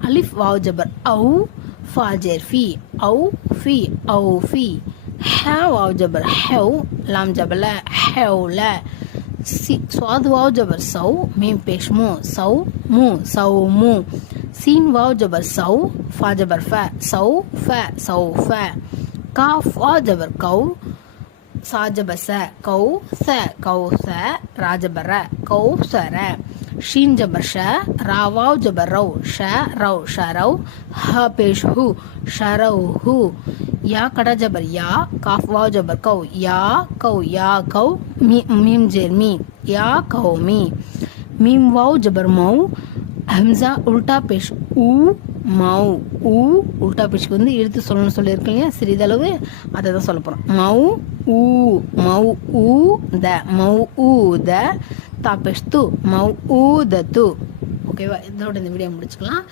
அலிஃப் வாவ் ஜபர் ஔ, ஃபா ஜேர் ஃபி, ஔ ஃபி, ஔ ஃபி. ஹ வாவ் ஜபர் ஹெவ், லாம் ஜபர் ல, ஹெவ்ல. स्वाद वाव जबर सौ, मीम पेश मु, सौ मु, सौ मु. सीन वाव जबर सौ, फा जबर फा, सौ फा, सौ फा. काफ वाव जबर कौ, सा जबर सा, कौ सा, कौ सा. रा जबर रा, कौ सा रा. शीन जबर शा, रा वाव जबर रौ, शा रौ, शा रौ. ह पेश हु, शा रौ हु. या कड़ा जबर या, काफ वाव जबर कौ, या कौ, या कौ. मीम जेर मी, या कौ मी. मीम वाव जबर मौ, ஹம்சா உல்டா பேஷ் ஊ, மௌ. ஊ உல்டா பேஷ்க்கு வந்து எடுத்து சொல்லணும்னு சொல்லியிருக்கேன் இல்லையா, சிறிதளவு அதை தான் சொல்ல போகிறோம். மௌ ஊ, மௌ ஊ த, மௌ ஊ த. தா பேஷ் து, மௌ ஊ த து. ஓகேவா, இதோட இந்த வீடியோ முடிச்சுக்கலாம்.